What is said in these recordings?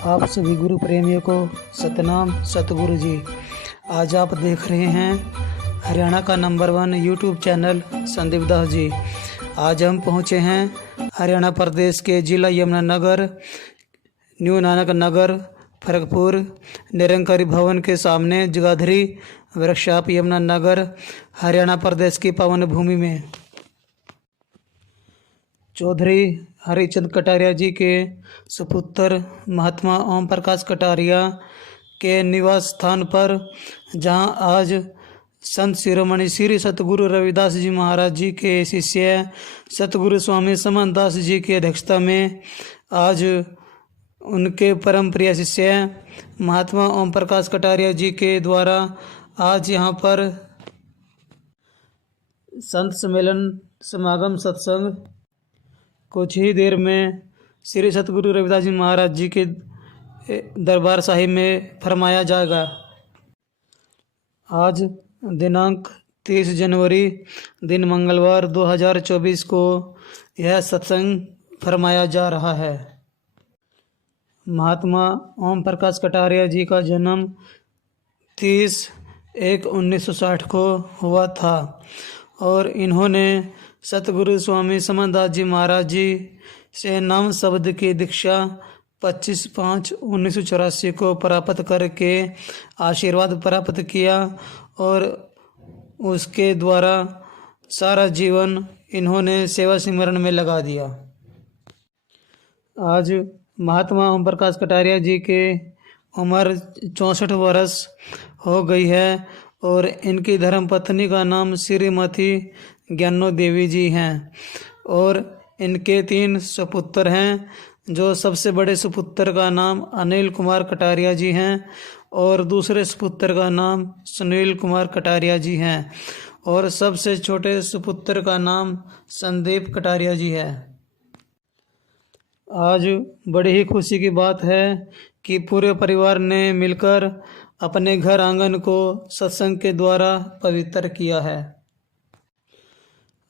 आप सभी गुरु प्रेमियों को सतनाम सतगुरु जी। आज आप देख रहे हैं हरियाणा का number 1 YouTube channel Sandeep Das ji. आज हम पहुंचे हैं हरियाणा प्रदेश के जिला यमुनानगर, न्यू नानक नगर, फरकपुर निरंकारी भवन के सामने जगाधरी वर्कशॉप यमुनानगर, हरियाणा प्रदेश की पावन भूमि में चौधरी हरिचंद कटारिया जी के सुपुत्र महात्मा ओम प्रकाश कटारिया के निवास स्थान पर, जहां आज संत शिरोमणि श्री सतगुरु रविदास जी महाराज जी के शिष्य सतगुरु स्वामी समन दास जी की अध्यक्षता में आज उनके परम प्रिय शिष्य महात्मा ओम प्रकाश कटारिया जी के द्वारा आज यहाँ पर संत सम्मेलन समागम सत्संग कुछ ही देर में श्री सतगुरु रविदास जी महाराज जी के दरबार साहिब में फरमाया जाएगा। आज दिनांक 30 जनवरी दिन मंगलवार 2024 को यह सत्संग फरमाया जा रहा है। महात्मा ओम प्रकाश कटारिया जी का जन्म 30/1/1960 को हुआ था और इन्होंने सतगुरु स्वामी समनदास जी महाराज जी से नाम शब्द की दीक्षा 25/5/1984 को प्राप्त करके आशीर्वाद प्राप्त किया और उसके द्वारा सारा जीवन इन्होंने सेवा सिमरन में लगा दिया। आज महात्मा ओम प्रकाश कटारिया जी के उम्र 64 वर्ष हो गई है और इनकी धर्मपत्नी का नाम श्रीमती ज्ञानो देवी जी हैं और इनके 3 सुपुत्र हैं, जो सबसे बड़े सुपुत्र का नाम अनिल कुमार कटारिया जी हैं और दूसरे सुपुत्र का नाम सुनील कुमार कटारिया जी हैं और सबसे छोटे सुपुत्र का नाम संदीप कटारिया जी है। आज बड़ी ही खुशी की बात है कि पूरे परिवार ने मिलकर अपने घर आंगन को सत्संग के द्वारा पवित्र किया है।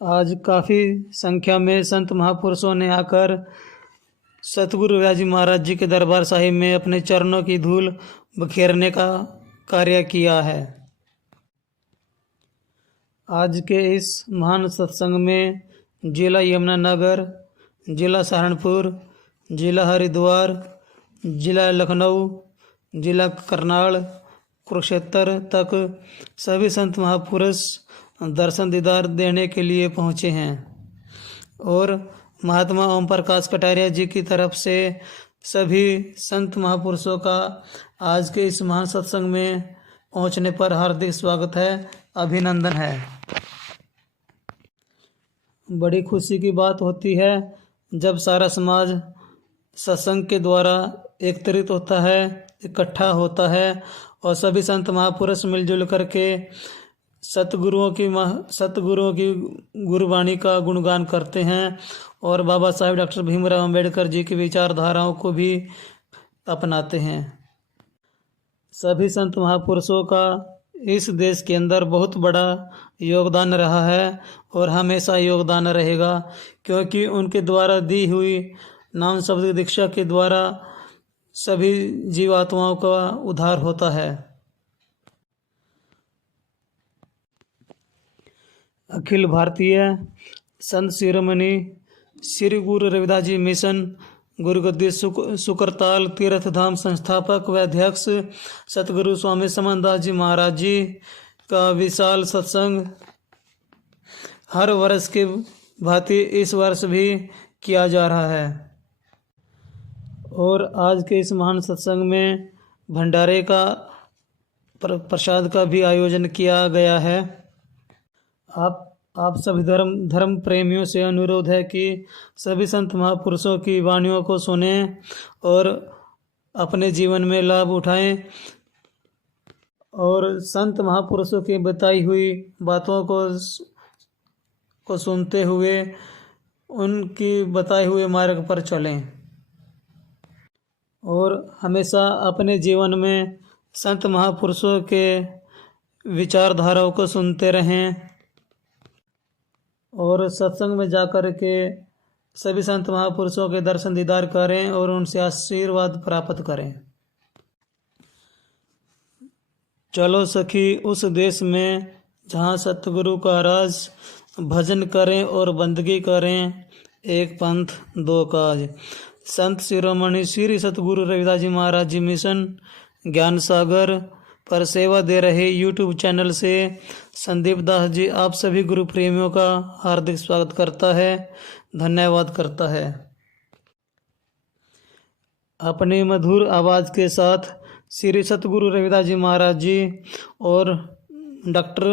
आज काफ़ी संख्या में संत महापुरुषों ने आकर सतगुरु रविदास जी महाराज जी के दरबार साहिब में अपने चरणों की धूल बखेरने का कार्य किया है। आज के इस महान सत्संग में जिला यमुनानगर, जिला सहारनपुर, जिला हरिद्वार, जिला लखनऊ, जिला करनाल, कुरुक्षेत्र तक सभी संत महापुरुष दर्शन दीदार देने के लिए पहुँचे हैं और महात्मा ओम प्रकाश कटारिया जी की तरफ से सभी संत महापुरुषों का आज के इस महान सत्संग में पहुँचने पर हार्दिक स्वागत है, अभिनंदन है। बड़ी खुशी की बात होती है जब सारा समाज सत्संग के द्वारा एकत्रित होता है, इकट्ठा होता है और सभी संत महापुरुष मिलजुल करके सतगुरुओं की गुरुवाणी का गुणगान करते हैं और बाबा साहेब डॉक्टर भीमराव अंबेडकर जी की विचारधाराओं को भी अपनाते हैं। सभी संत महापुरुषों का इस देश के अंदर बहुत बड़ा योगदान रहा है और हमेशा योगदान रहेगा, क्योंकि उनके द्वारा दी हुई नाम शब्द दीक्षा के द्वारा सभी जीवात्माओं का उद्धार होता है। अखिल भारतीय संत शिरोमणि श्री गुरु रविदास जी मिशन गुरुगद्दी सुकरताल तीर्थ धाम संस्थापक व अध्यक्ष सतगुरु स्वामी समनदास जी महाराज जी का विशाल सत्संग हर वर्ष के भांति इस वर्ष भी किया जा रहा है और आज के इस महान सत्संग में भंडारे का प्रसाद का भी आयोजन किया गया है। आप सभी धर्म प्रेमियों से अनुरोध है कि सभी संत महापुरुषों की वाणियों को सुने और अपने जीवन में लाभ उठाएं और संत महापुरुषों की बताई हुई बातों को सुनते हुए उनकी बताए हुए मार्ग पर चलें और हमेशा अपने जीवन में संत महापुरुषों के विचारधाराओं को सुनते रहें और सत्संग में जाकर के सभी संत महापुरुषों के दर्शन दीदार करें और उनसे आशीर्वाद प्राप्त करें। चलो सखी उस देश में जहाँ सतगुरु का राज, भजन करें और बंदगी करें, एक पंथ दो काज। संत शिरोमणि श्री सतगुरु रविदास जी महाराज जी मिशन ज्ञान सागर पर सेवा दे रहे यूट्यूब चैनल से संदीप दास जी आप सभी गुरु प्रेमियों का हार्दिक स्वागत करता है, धन्यवाद करता है। अपनी मधुर आवाज़ के साथ श्री सतगुरु रविदास जी महाराज जी और डॉक्टर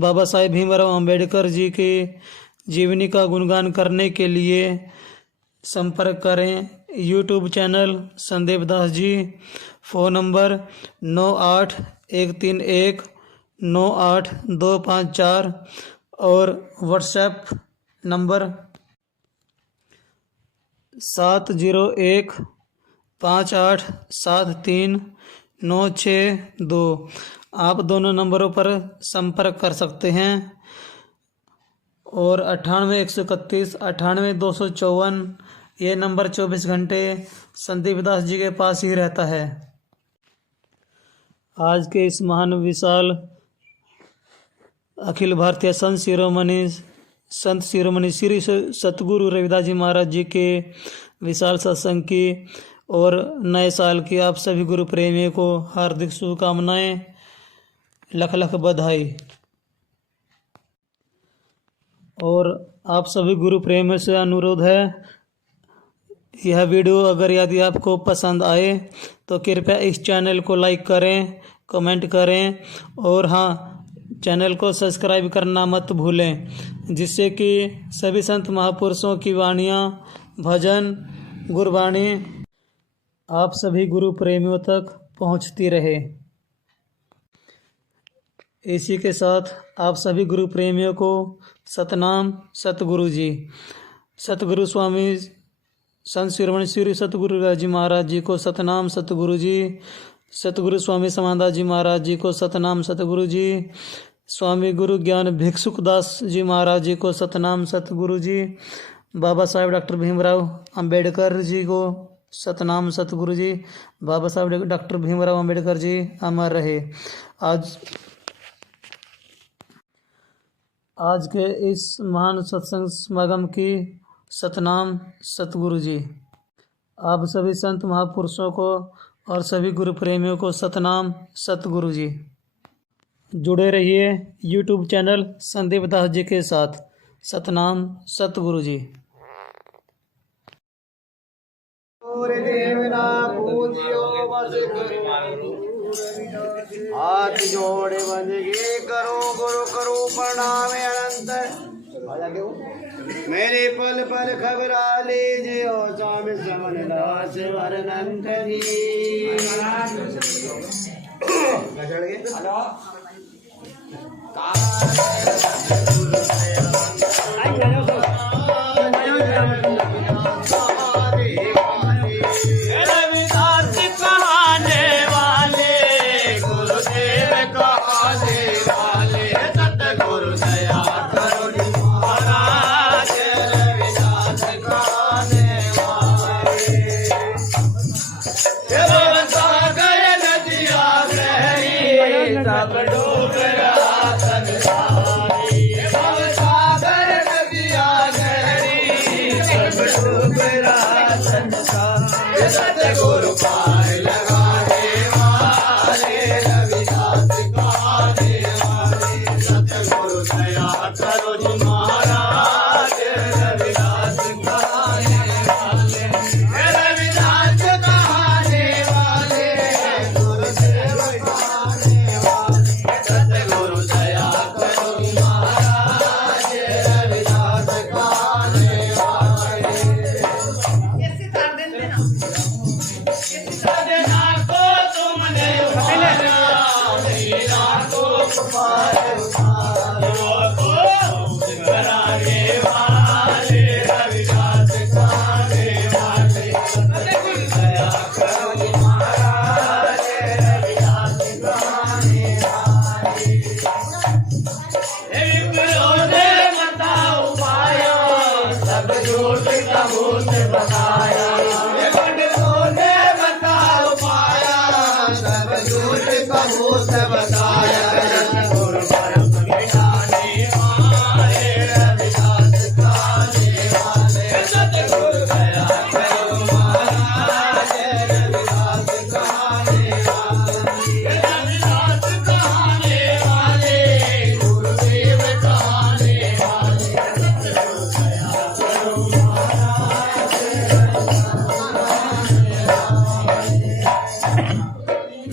बाबा साहेब भीमराव अंबेडकर जी की जीवनी का गुणगान करने के लिए संपर्क करें YouTube channel Sandeep Das ji. Phone number 9813198254 और व्हाट्सएप नंबर 7015873962। आप दोनों नंबरों पर संपर्क कर सकते हैं और 9813198254 ये नंबर 24 घंटे संदीप दास जी के पास ही रहता है। आज के इस महान विशाल अखिल भारतीय संत शिरोमणि श्री सतगुरु रविदास जी महाराज जी के विशाल सत्संग की और नए साल की आप सभी गुरु प्रेमियों को हार्दिक शुभकामनाएं, लख लख बधाई। और आप सभी गुरु प्रेमियों से अनुरोध है, यह वीडियो अगर यदि आपको पसंद आए तो कृपया इस चैनल को लाइक करें, कमेंट करें और हाँ, चैनल को सब्सक्राइब करना मत भूलें, जिससे कि सभी संत महापुरुषों की वाणियाँ, भजन, गुरबाणी आप सभी गुरु प्रेमियों तक पहुँचती रहे। इसी के साथ आप सभी गुरु प्रेमियों को सतनाम सतगुरु जी। सतगुरु स्वामी संत शिरोमणि श्री सतगुरु रविदास जी महाराज जी को सतनाम सतगुरु जी। सतगुरु स्वामी समानदास जी महाराज जी को सतनाम सतगुरु जी। स्वामी गुरु ज्ञान भिक्षुक दास जी महाराज जी को सतनाम सतगुरु जी। बाबा साहेब डॉक्टर भीमराव अंबेडकर जी को सतनाम सतगुरु जी। बाबा साहेब डॉक्टर भीमराव अंबेडकर जी अमर रहे। आज के इस महान सत्संग समागम की सतनाम सतगुरु जी। आप सभी संत महापुरुषों को और सभी गुरु प्रेमियों को सतनाम सतगुरु जी। जुड़े रहिए यूट्यूब चैनल संदीप दास जी के साथ। सतनाम सतगुरु जी। हाथ जोड़े बंदगी करो गुरु करो प्रणाम अनंत। मेरे पल पल खबरा लीजिए स्वामी समन दास वरनंत सब झूठ कबूत बताया सतगुरु परम ज्ञानी हमारे रविदास कहने वाले सतगुरु दया करो महाराज रविदास कहने वाले गुरुदेव कहने वाले सतगुरु दया करो महाराज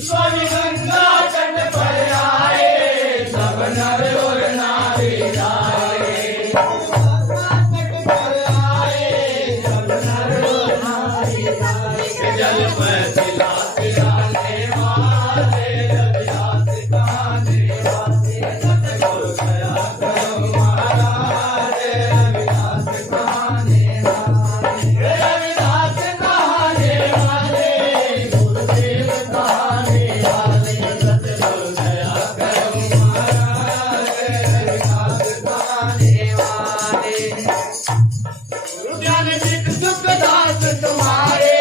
स्वामी गंगा तट पर आए सब नर और नारी आए तट पर आए सब नर और नारी आए जल पर तिला तिलाने वाले रविदास कहने वाले सतगुरु दया करो महाराज रविदास कहने वाले रविदास कहने वाले गुरुदेव कहने वाले सतगुरु दया करो महाराज रविदास कहने वाले ज्ञान विद सुख दास तुम्हारे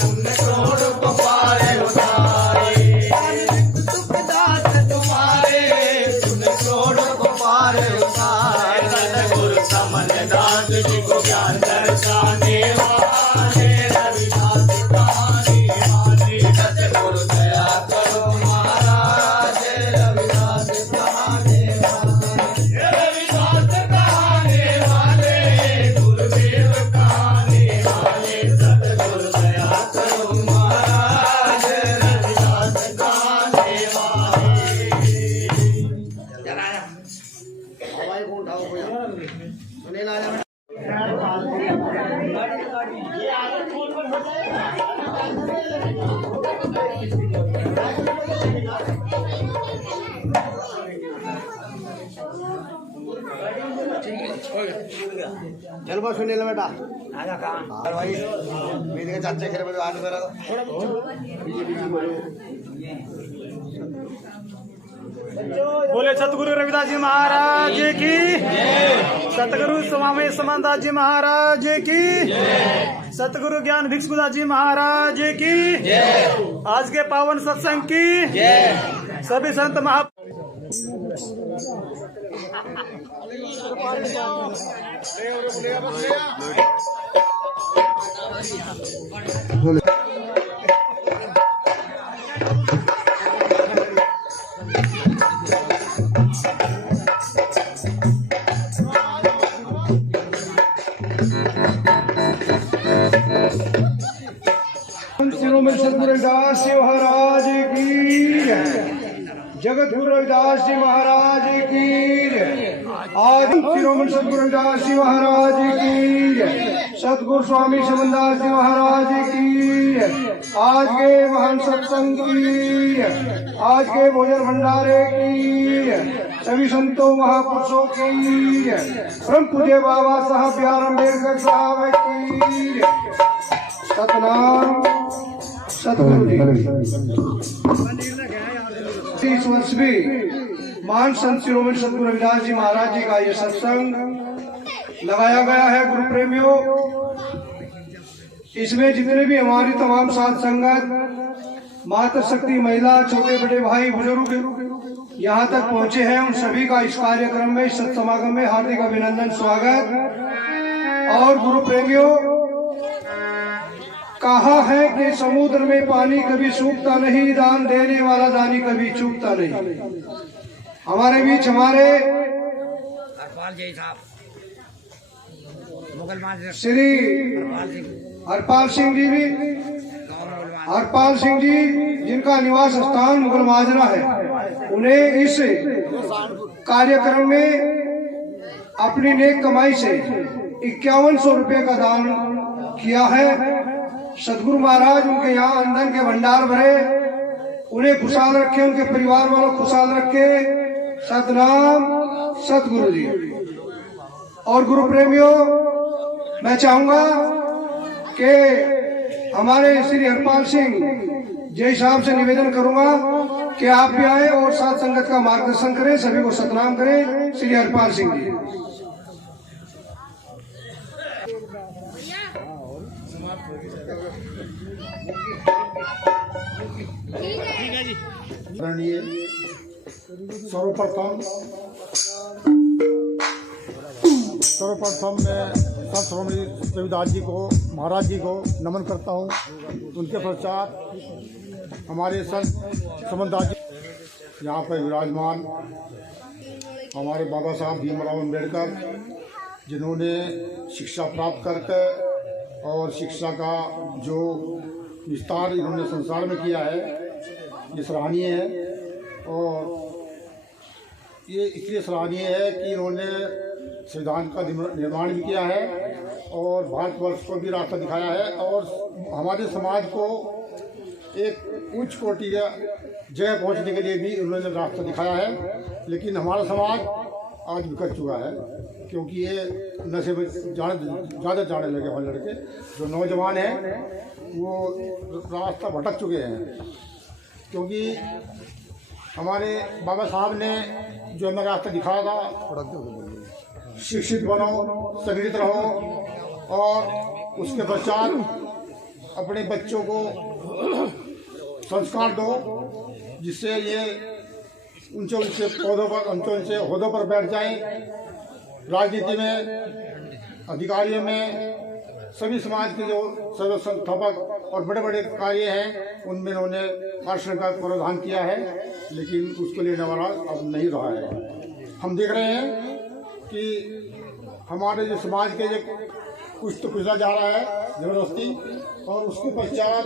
तुमने करोड़ को पार उतारे ज्ञान विद सुख दास तुम्हारे तुमने करोड़ को पार उतारे सतगुरु समन दास जी को ज्ञान दर्शाने वाले रविदास कहने वाले सतगुरु दया करो महाराज रविदास कहने वाले रविदास कहने वाले गुरुदेव कहने वाले सतगुरु दया करो महाराज रविदास कहने वाले हवाई को उठाओ कोई सुने ला चल बस सुने ला बेटा आजा कहां और भाई मेरे चाचा खेरे में आने करा बोले सतगुरु रविदास जी महाराज की सतगुरु स्वामी समनदास जी महाराज की सतगुरु ज्ञान भिक्षुदास जी महाराज की आज के पावन सत्संग की सभी संत महा शिरोमणि सतगुरु रविदास जी महाराज की जगत गुरु रविदास जी महाराज की आज शिरोमणि सतगुरु रविदास जी महाराज की सतगुरु स्वामी समनदास जी महाराज की आज के महान सत्संग की आज के भोजन भंडारे की सभी संतों महापुरुषों की परम पूज्य बाबा साहब बी आर अम्बेडकर साहब की सतनाम सतगुरु जी। इस वर्ष भी महान संत शिरोमणि सतगुरु रविदास जी महाराज जी का ये सत्संग लगाया गया है। गुरु प्रेमियों, इसमें जितने भी हमारी तमाम साध संगत माता शक्ति महिला छोटे बड़े भाई बुजुर्ग यहाँ तक पहुँचे हैं, उन सभी का इस कार्यक्रम में इस सत्समागम में हार्दिक अभिनंदन स्वागत। और गुरु प्रेमियों, कहा है कि समुद्र में पानी कभी सूखता नहीं, दान देने वाला दानी कभी चूकता नहीं। हमारे बीच हमारे श्री हरपाल सिंह जी भी, हरपाल सिंह जी जिनका निवास स्थान मुगल माजरा है, उन्हें इस कार्यक्रम में अपनी नेक कमाई से 5100 रुपये का दान किया है। सतगुरु महाराज उनके यहाँ अंधन के भंडार भरे, उन्हें खुशहाल रखे, उनके परिवार वालों को खुशहाल रखे। सतनाम सतगुरु जी। और गुरु प्रेमियों, मैं चाहूंगा कि हमारे श्री हरपाल सिंह जय साहब से निवेदन करूंगा कि आप भी आए और साथ संगत का मार्गदर्शन करें, सभी को सतनाम करें। श्री हरपाल सिंह जी। ठीक है। आदरणीय सर्वप्रथम मैं संत स्वामी रविदास जी को, महाराज जी को नमन करता हूँ। उनके पश्चात हमारे संत समनदास जी यहाँ पर विराजमान हमारे बाबा साहब भीमराव अम्बेडकर, जिन्होंने शिक्षा प्राप्त करके और शिक्षा का जो विस्तार इन्होंने संसार में किया है, ये सराहनीय है। और ये इसलिए सराहनीय है कि इन्होंने संविधान का निर्माण भी किया है और भारतवर्ष को भी रास्ता दिखाया है और हमारे समाज को एक उच्च कोटि का जगह पहुंचने के लिए भी उन्होंने रास्ता दिखाया है। लेकिन हमारा समाज आज बिखर चुका है, क्योंकि ये नशे में ज़्यादा जाने लगे हमारे लड़के। जो नौजवान हैं वो रास्ता भटक चुके हैं, क्योंकि हमारे बाबा साहब ने जो हमें रास्ता दिखाया था, शिक्षित बनो, संगठित रहो और उसके पश्चात अपने बच्चों को संस्कार दो, जिससे ये ऊंचे ऊंचे पौधों पर, ऊंचे ऊंचे ओहदों पर बैठ जाएं। राजनीति में, अधिकारियों में, सभी समाज के जो सर्व संस्थापक और बड़े बड़े कार्य हैं उनमें इन्होंने आरक्षण का प्रावधान किया है, लेकिन उसको लेने वाला अब नहीं रहा है। हम देख रहे हैं कि हमारे जो समाज के जो कुछ तो पिछड़ा जा रहा है जबरदस्ती, और उसके पश्चात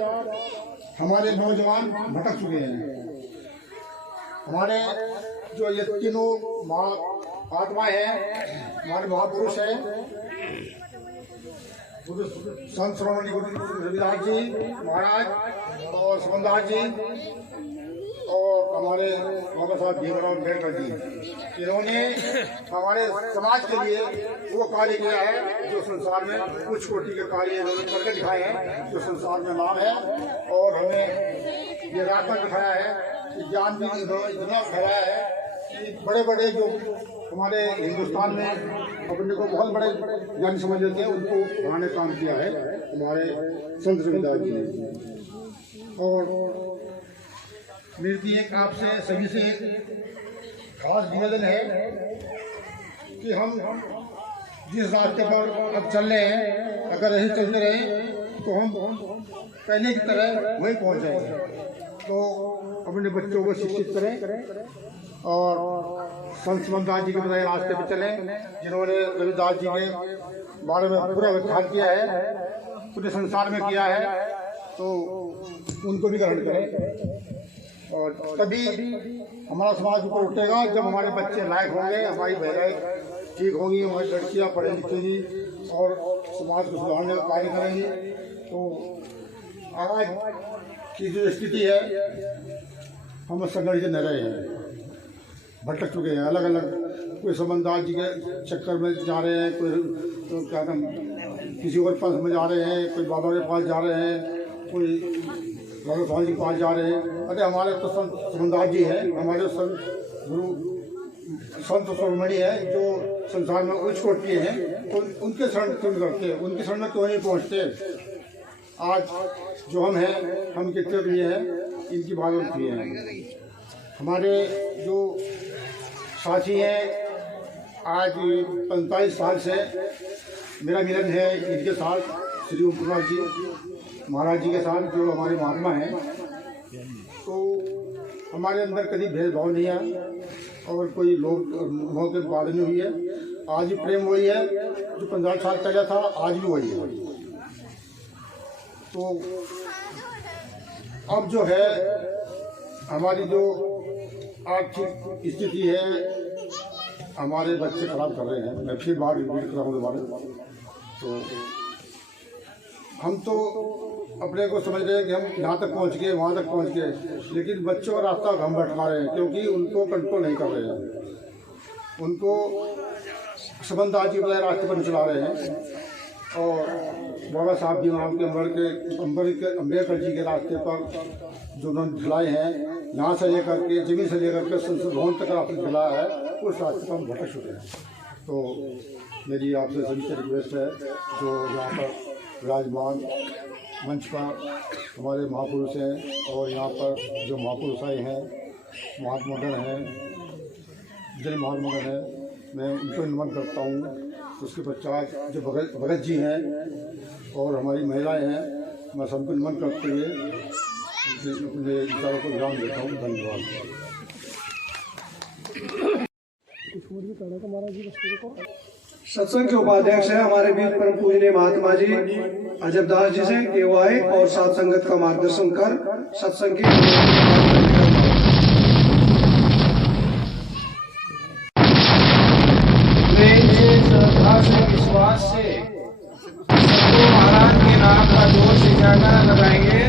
हमारे नौजवान भटक चुके हैं। हमारे जो ये तीनों महात्मा हैं, हमारे महापुरुष हैं, संत श्रोमणी गुरु रविदास जी महाराज और समनदास जी और हमारे बाबा साहब भीमराव अम्बेडकर जी, इन्होंने हमारे समाज के लिए वो कार्य किया है जो संसार में कुछ कोटि के कार्य इन्होंने करके दिखाए हैं, जो संसार में नाम है। और हमें ये रास्ता दिखाया है कि ज्ञान भी इन्होंने इतना फैलाया है कि बड़े बड़े जो हमारे हिंदुस्तान में अपने को बहुत बड़े ज्ञानी समझ लेते हैं, उनको पढ़ाने काम किया है हमारे संत रविदास जी ने। और मेरी एक आपसे सभी से एक खास निवेदन है कि हम जिस रास्ते पर अब चल रहे हैं, अगर यही चलते रहे तो हम पहले की तरह वहीं पहुंच जाएंगे। तो अपने बच्चों को शिक्षित करें और संत समनदास जी के बताए रास्ते पर चलें, जिन्होंने रविदास जी के बारे में पूरा व्याख्यान किया है, पूरे संसार में किया है, तो उनको भी ग्रहण करें। और तभी हमारा समाज ऊपर उठेगा जब हमारे बच्चे लायक होंगे, हमारी बहनें ठीक होंगी, हमारी लड़कियाँ पढ़ी लिखेंगी और समाज को सुधारने का कार्य करेंगी। तो आज की जो स्थिति है, हम संगठित न रहे हैं, भटक चुके हैं। अलग अलग कोई समनदास जी के चक्कर में जा रहे हैं, कोई तो क्या नाम किसी और पास में जा रहे हैं, कोई बाबा के पास जा रहे हैं, कोई बाबा साहब जी के पास जा रहे हैं। अरे हमारे तो संत समनदास जी हैं, हमारे संत गुरु संत श्रोमणी है, जो संसार में उच्च कोटि हैं, तो उनके शरण क्यों करते, उनके शरण में क्यों नहीं पहुँचते। आज जो हम हैं, हम कितने भी हैं, इनकी भागवत भी है। हमारे जो साथी हैं, आज 45 साल से मेरा मिलन है इनके साथ, श्री ओम प्रकाश जी महाराज जी के साथ, जो हमारे महात्मा हैं। तो हमारे अंदर कभी भेदभाव नहीं है और कोई लोग मोह के बात नहीं हुई है। आज भी प्रेम वही है जो 50 साल पहले था, आज भी वही है। तो अब जो है हमारी जो आर्थिक स्थिति है, हमारे बच्चे खराब कर रहे हैं। मैं फिर बार रिपीट कर रहा हूँ दोबारा। तो हम तो अपने को समझ रहे हैं कि हम यहाँ तक पहुँच गए, वहाँ तक पहुँच गए, लेकिन बच्चों का रास्ता हम भटका रहे हैं, क्योंकि उनको कंट्रोल नहीं कर रहे हैं। उनको समनदास जी वाले रास्ते पर चला रहे हैं और बाबा साहब भीमराव के अम्बेडकर जी के रास्ते पर जो उन्होंने चलाए हैं, यहाँ से लेकर के जमीन से लेकर के संसद भवन तक रास्ते चलाया है, उस रास्ते पर हम भटक चुके हैं। तो मेरी आपसे सभी से रिक्वेस्ट है, जो यहाँ पर विराजमान मंच पर हमारे महापुरुष हैं और यहाँ पर जो महापुरुष आए हैं, महात्मा गण हैं, जन महात्मा गण हैं, मैं उनको नमन करता हूँ। उसके पश्चात जो भगत जी हैं और हमारी महिलाएं हैं, मैं सबको नमन करते हुए उनके विचारों को ध्यान देता हूँ। धन्यवाद। सत्संग के उपाध्यक्ष है हमारे बीच परम पूजनीय महात्मा जी अजब दास जी से कि वो आए और साथ संगत का मार्गदर्शन कर सत्संग की प्रेम से, श्रद्धा से, विश्वास से सतगुरु महाराज के नाम का जोर से जयकारा लगाएंगे।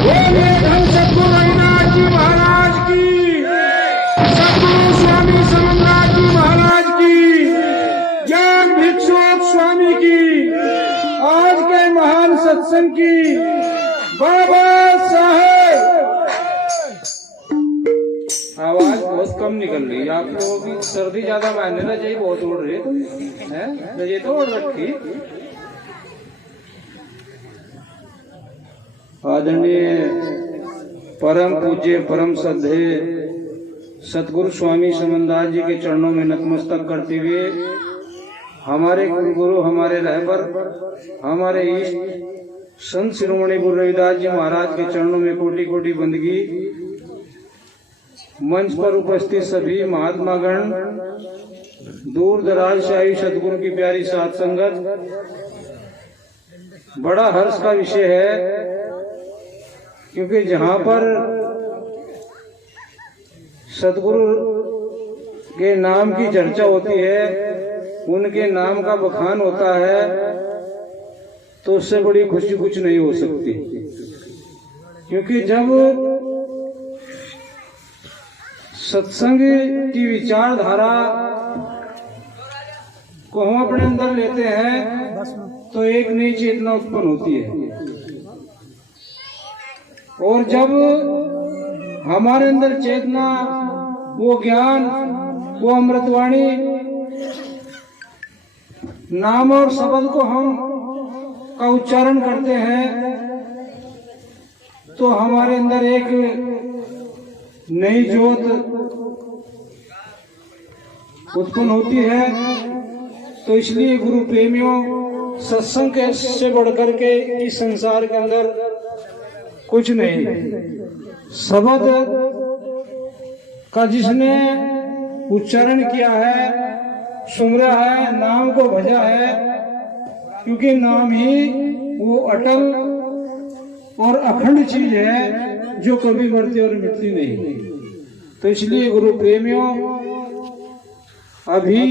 बोलिए धन सतगुरु रघुनाथ जी महाराज की, सतगुरु स्वामी समन्नाथ जी महाराज की, ज्ञान भिक्षुक स्वामी की, आज के महान सत्संग की, बाबा साहेब। आवाज बहुत कम निकल रही है, आप लोगों की सर्दी ज्यादा मानने ना चाहिए, बहुत उड़ रही है, ये तो उड़ रखी। आदरणीय परम पूज्य परम श्रद्धे सतगुरु स्वामी समन्दास जी के चरणों में नतमस्तक करते हुए हमारे गुरु, हमारे रहबर, हमारे इष्ट संत शिरोमणि गुरु रविदास जी महाराज के चरणों में कोटि कोटि बंदगी। मंच पर उपस्थित सभी महात्मा गण, दूर दराज से आई सतगुरु की प्यारी साथ संगत, बड़ा हर्ष का विषय है क्योंकि जहां पर सतगुरु के नाम की चर्चा होती है, उनके नाम का बखान होता है, तो उससे बड़ी खुशी कुछ नहीं हो सकती। क्योंकि जब सत्संग की विचारधारा को हम अपने अंदर लेते हैं तो एक नई चेतना उत्पन्न होती है, और जब हमारे अंदर चेतना, वो ज्ञान, वो अमृतवाणी, नाम और शब्द को हम का उच्चारण करते हैं तो हमारे अंदर एक नई ज्योत उत्पन्न होती है। तो इसलिए गुरु प्रेमियों, सत्संग से बढ़कर के इस संसार के अंदर कुछ नहीं। शब्द का जिसने उच्चारण किया है, सुमरा है, नाम को भजा है, क्योंकि नाम ही वो अटल और अखंड चीज है जो कभी मरती और मिटती नहीं। तो इसलिए गुरु प्रेमियों, अभी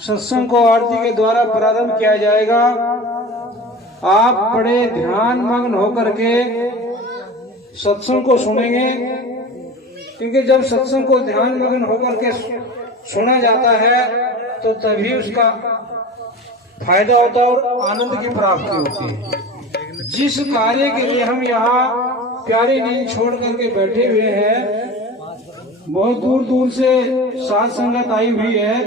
सत्संग को आरती के द्वारा प्रारंभ किया जाएगा। आप बड़े ध्यान मग्न होकर के सत्संग को सुनेंगे, क्योंकि जब सत्संग को ध्यान मग्न होकर के सुना जाता है तो तभी उसका फायदा होता है और आनंद की प्राप्ति होती है। जिस कार्य के लिए हम यहाँ प्यारी नींद छोड़ करके बैठे हुए हैं, बहुत दूर दूर से साथ संगत आई हुई है,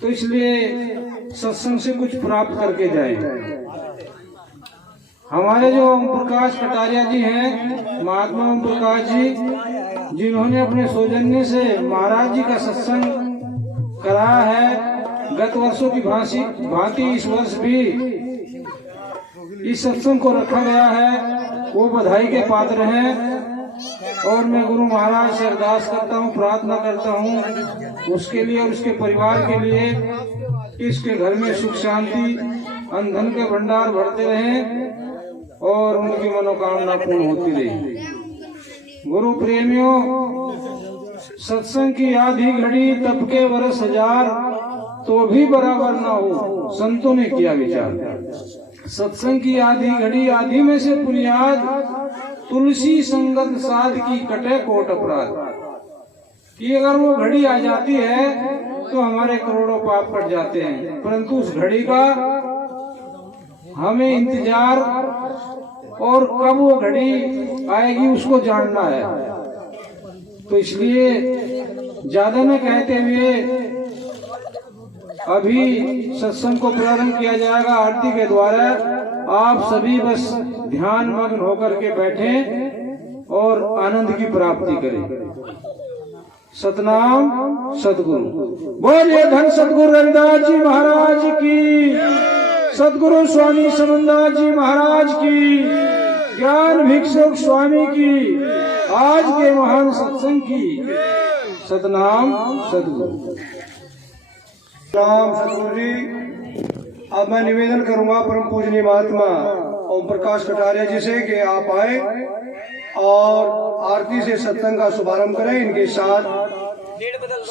तो इसलिए सत्संग से कुछ प्राप्त करके जाए। हमारे जो ओम प्रकाश कटारिया जी हैं, महात्मा ओम प्रकाश जी, जिन्होंने अपने सौजन्य से महाराज जी का सत्संग कराया है, गत वर्षों की भांति इस वर्ष भी इस सत्संग को रखा गया है, वो बधाई के पात्र हैं। और मैं गुरु महाराज से अरदास करता हूँ, प्रार्थना करता हूँ उसके लिए और उसके परिवार के लिए, इसके घर में सुख शांति, अन्न धन के भंडार भरते रहें और उनकी मनोकामना पूर्ण होती रहे। गुरु प्रेमियों, सत्संग की आधी घड़ी तप के वर्ष हजार तो भी बराबर ना हो, संतों ने किया विचार। सत्संग की आधी घड़ी, आधी में से बुनियाद, तुलसी संगत साध की कटे कोट अपराध, कि अगर वो घड़ी आ जाती है तो हमारे करोड़ों पाप कट जाते हैं, परंतु उस घड़ी का हमें इंतजार और कब वो घड़ी आएगी उसको जानना है। तो इसलिए ज्यादा न कहते हुए अभी सत्संग को प्रारंभ किया जाएगा आरती के द्वारा। आप सभी बस ध्यान मग्न होकर के बैठें और आनंद की प्राप्ति करें। सतनाम सतगुरु। बोलिए धन सतगुरु रविदास जी महाराज की, सतगुरु स्वामी समनदास जी महाराज की, ज्ञान भिक्षुक स्वामी की, आज के महान सत्संग की। सतनाम सतगुरु। नाम सतगुरु जी। अब मैं निवेदन करूंगा परम पूजनीय महात्मा ओम प्रकाश कटारिया जी से कि आप आए और आरती से सत्संग का शुभारंभ करें। इनके साथ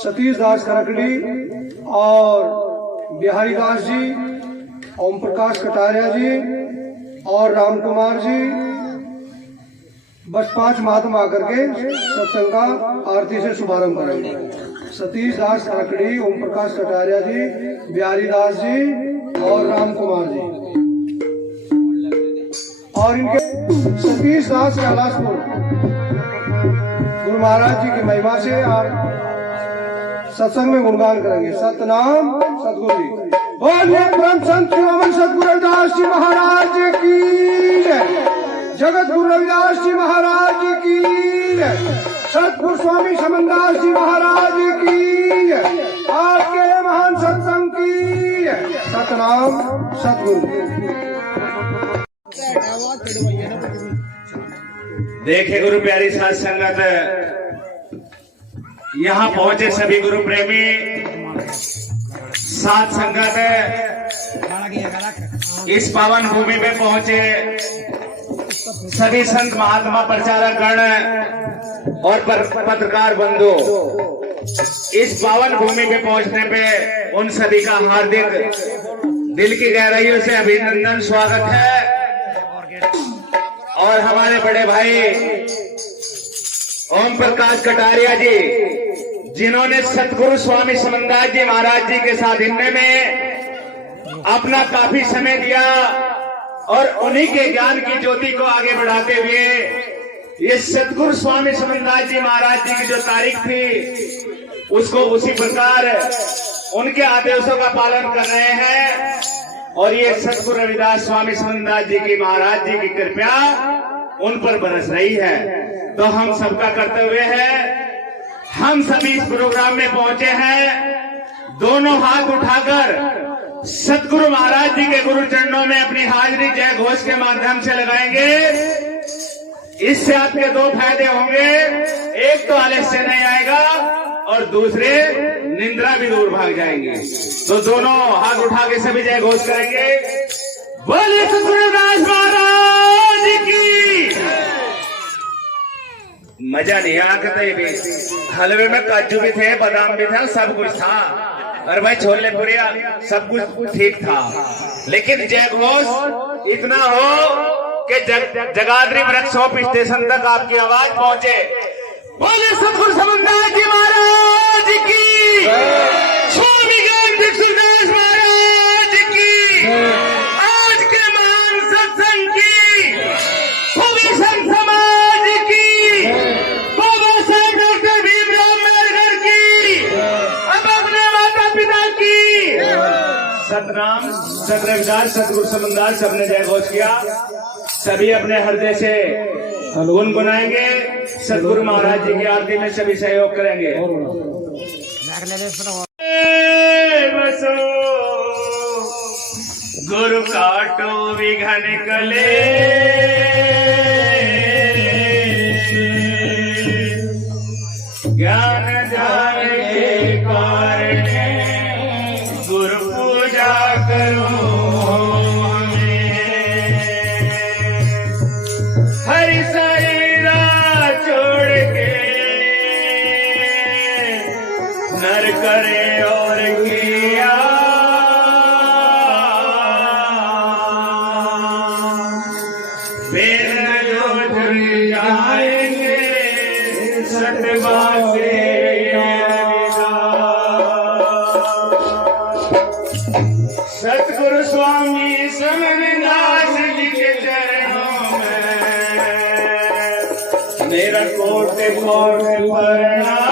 सतीश दास खरकड़ी और बिहारी दास जी, ओम प्रकाश कटारिया जी और राम कुमार जी, बस 5 महात्मा आकर के सत्संग का आरती से शुभारंभ करेंगे। सतीश दास खरकड़ी, ओम प्रकाश कटारिया जी, बिहारी दास जी और राम कुमार जी। और इनके सतीश दास कैलाशपुर गुरु महाराज जी की महिमा से आप सत्संग में गुणगान करेंगे। सतनाम सतगुरु जी। बोलिए परम संत शिरोमणि सतगुरु रविदास जी महाराज की जय। जगत गुरु रविदास जी महाराज की जय। सतगुरु स्वामी समनदास जी महाराज की जय। आपके महान सत्संग की जय। सतनाम सतगुरु। देखे गुरु प्यारी साध संगत, यहाँ पहुंचे सभी गुरु प्रेमी साध संगत, इस पावन भूमि में पहुंचे सभी संत महात्मा प्रचारक गण और पत्रकार बंधु, इस पावन भूमि में पहुंचने पे उन सभी का हार्दिक दिल की गहराइयों से अभिनंदन स्वागत है। और हमारे बड़े भाई ओम प्रकाश कटारिया जी, जिन्होंने सतगुरु स्वामी समनदास जी महाराज जी के साथ हिलने में अपना काफी समय दिया और उन्हीं के ज्ञान की ज्योति को आगे बढ़ाते हुए ये सतगुरु स्वामी समनदास जी महाराज जी की जो तारीख थी उसको उसी प्रकार उनके आदेशों का पालन कर रहे हैं। और ये सतगुरु रविदास स्वामी समनदास जी की महाराज जी की कृपा उन पर बरस रही है। तो हम सबका कर्तव्य है, हम सभी इस प्रोग्राम में पहुंचे हैं, दोनों हाथ उठाकर सतगुरु महाराज जी के गुरु चरणों में अपनी हाजिरी जय घोष के माध्यम से लगाएंगे। इससे आपके 2 फायदे होंगे, एक तो आलस्य नहीं आएगा और दूसरे निंद्रा भी दूर भाग जाएंगे। तो दोनों हाथ उठा के सभी जय घोष करेंगे। बोलिए सतगुरु रविदास महाराज की। मजा नहीं आया ये भी, हलवे में काजू भी थे, बादाम भी था, सब कुछ था। और भाई छोले पूरी सब कुछ ठीक था, लेकिन जय घोष इतना हो कि जगाधरी वृक्ष स्टेशन तक आपकी आवाज पहुंचे। बोले सतगुरु समनदास जी महाराज की, स्वामी ज्ञान भिक्षुदास महाराज की, आज के महान सत्संग की, सभी संत समाज की, बाबा साहब डॉक्टर भीमराव अम्बेडकर की, अब अपने माता पिता की। सतनाम सत रविदास सतगुरु समनदास सबने जय घोष किया। सभी अपने हृदय से गुनगुनाएंगे, सतगुरु महाराज जी की आरती में सभी सहयोग करेंगे। बसो गुरु काटो विघन कले, ज्ञान ध्यान के कारण गुरु पूजा करो। हरि शरीरा छोड़ के नर करे और किया, वेद जो जुड़ जाएंगे सतबा से। सतगुरु स्वामी समनदास जी के चरणों में मेरा कोट कोट प्रणाम।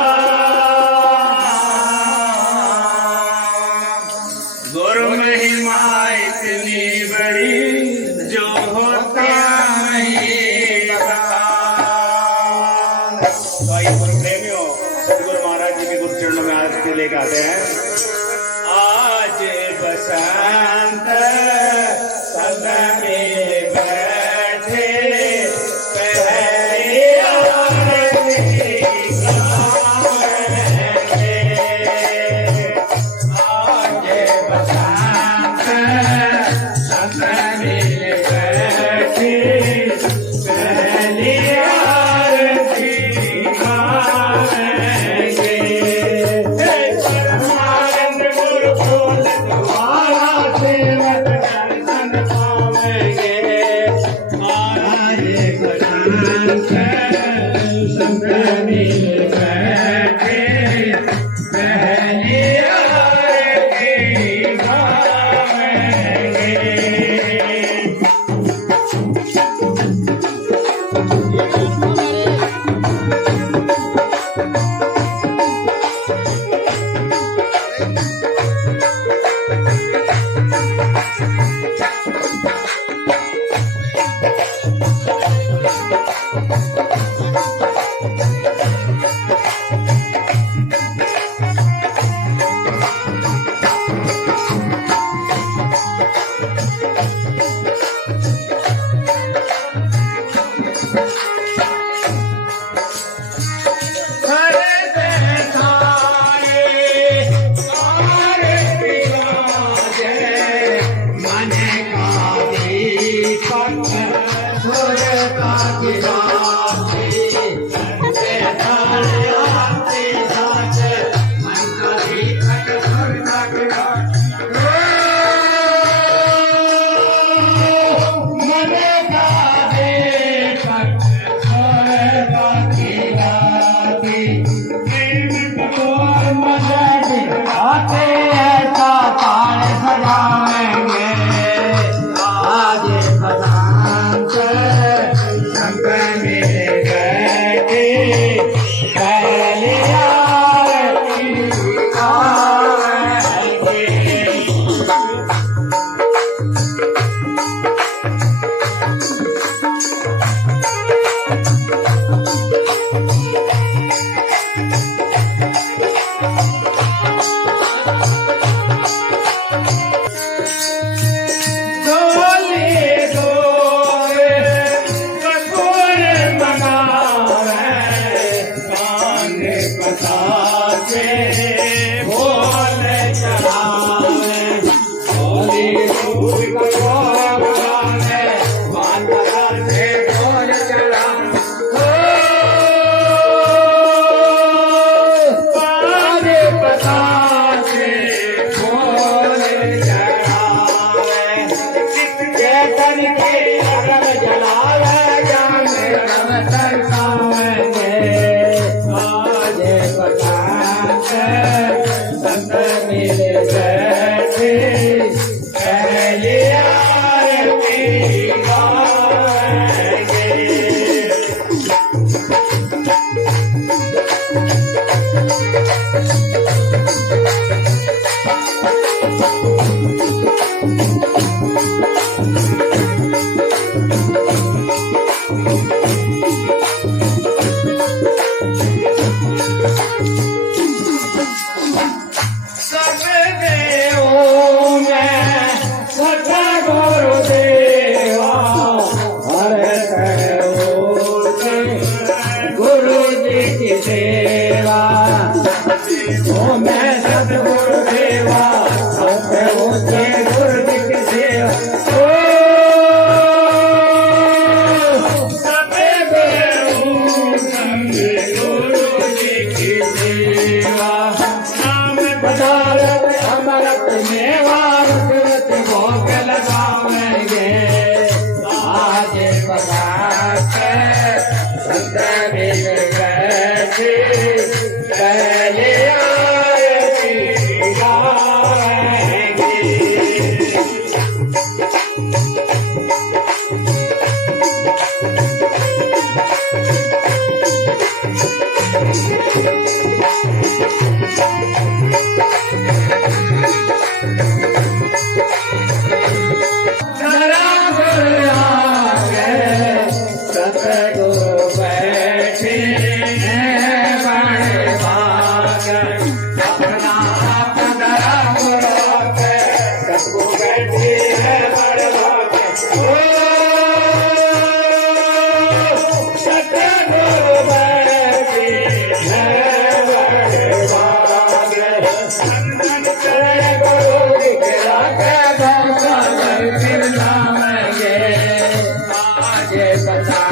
आज बता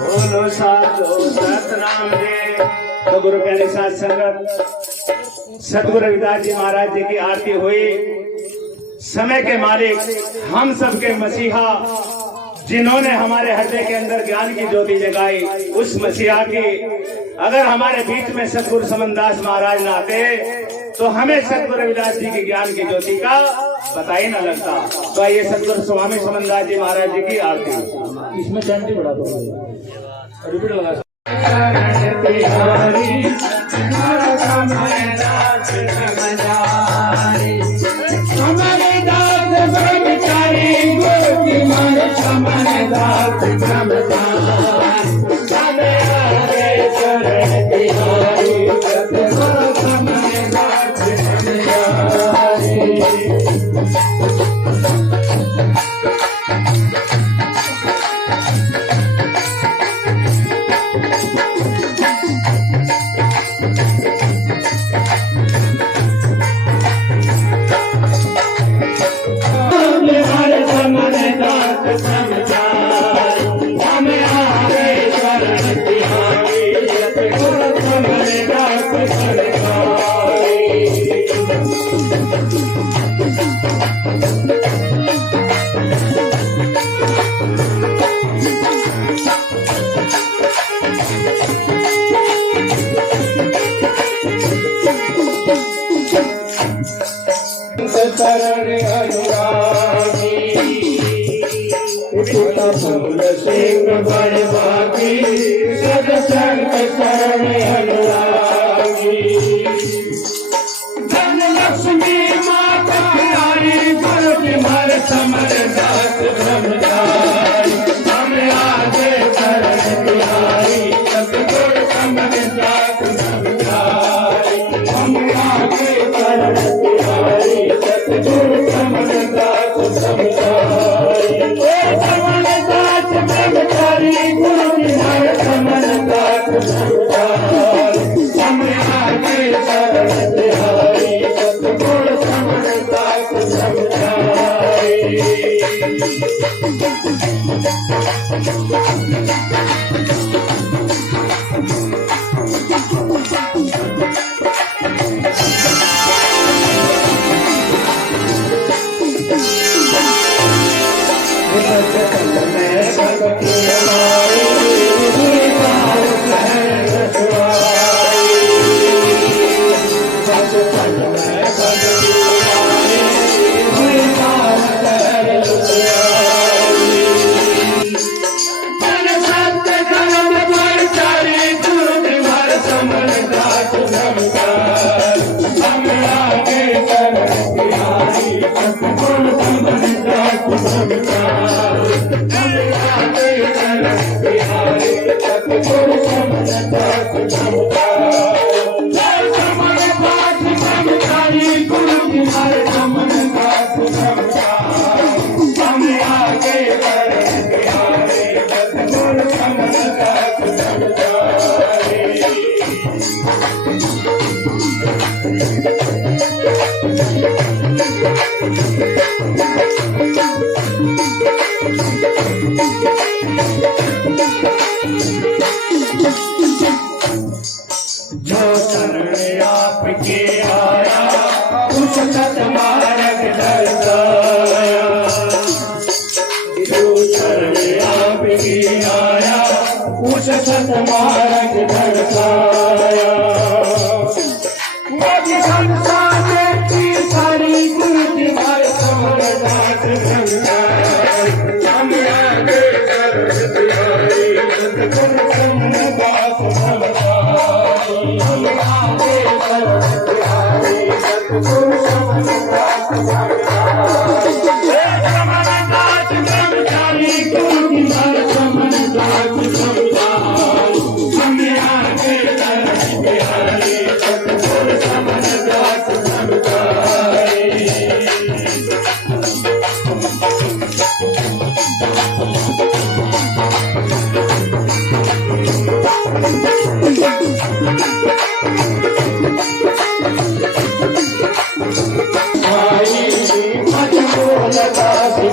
बोलो साधो सतनाम जी। तो गुरु के साथ संगत सतगुरु रविदास जी महाराज जी की आरती हुई। समय के मालिक, हम सबके मसीहा, जिन्होंने हमारे हृदय के अंदर ज्ञान की ज्योति जगाई, उस मसीहा की अगर हमारे बीच में सतगुरु समनदास महाराज ना आते तो हमें सतगुरु रविदास जी की ज्ञान की ज्योति का पता ही न लगता। तो आइए सतगुरु स्वामी समनदास जी महाराज जी की आरती। इसमें चंडी बढ़ा दो, रिपीट लगा। हम